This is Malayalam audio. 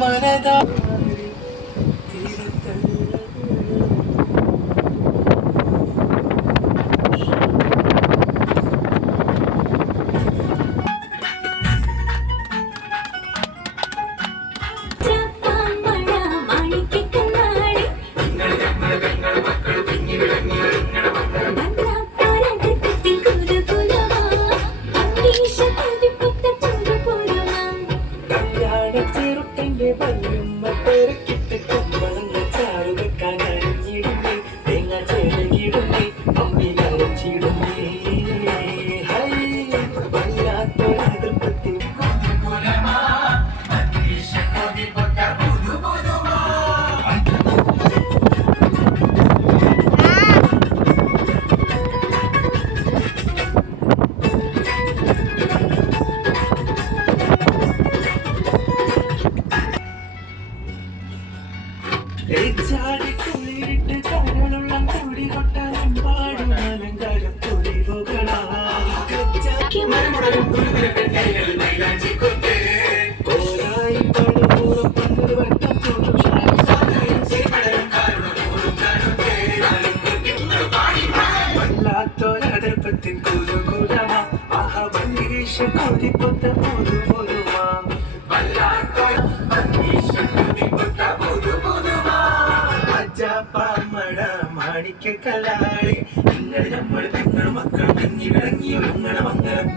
മനതാ ചാടിക്കുളിരിട്ട് കരളുള്ള കൂടി കൊട്ടാലും പാടും അലങ്കാരം വല്ലാത്തൊരതിർപ്പത്തിൻ കുരുകുലമാ ആഹ വന്നീശ കൊതിപ്പൊത്ത പുതുപുതുമാ മാണിക്ക കലാളി നിങ്ങൾ നമ്മൾ നിങ്ങൾ മക്കൾ തിങ്ങി വിളങ്ങി ഒരുങ്ങണ മംഗളം